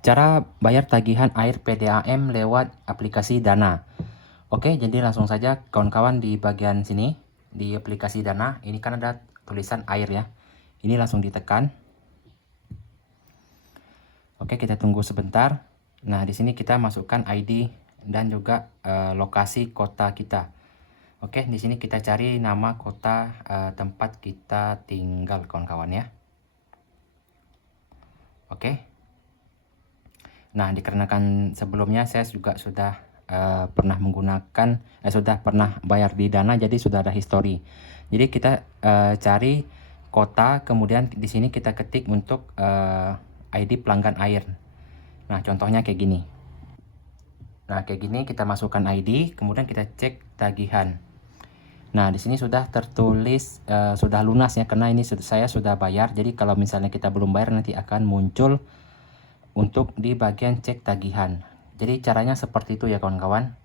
Cara bayar tagihan air PDAM lewat aplikasi Dana. Oke, jadi langsung saja kawan-kawan di bagian sini, di aplikasi Dana, ini kan ada tulisan air ya. Ini langsung ditekan. Oke, kita tunggu sebentar. Nah, di sini kita masukkan ID dan juga lokasi kota kita. Oke, di sini kita cari nama kota tempat kita tinggal, kawan-kawan ya. Oke. Nah, dikarenakan sebelumnya saya juga sudah pernah menggunakan, sudah pernah bayar di Dana, jadi sudah ada histori. Jadi kita cari kota, kemudian di sini kita ketik untuk ID pelanggan air. Nah, contohnya kayak gini. Nah, kayak gini kita masukkan ID, kemudian kita cek tagihan. Nah, di sini sudah tertulis sudah lunas ya, karena ini saya sudah bayar. Jadi kalau misalnya kita belum bayar, nanti akan muncul untuk di bagian cek tagihan. Jadi caranya seperti itu ya kawan-kawan.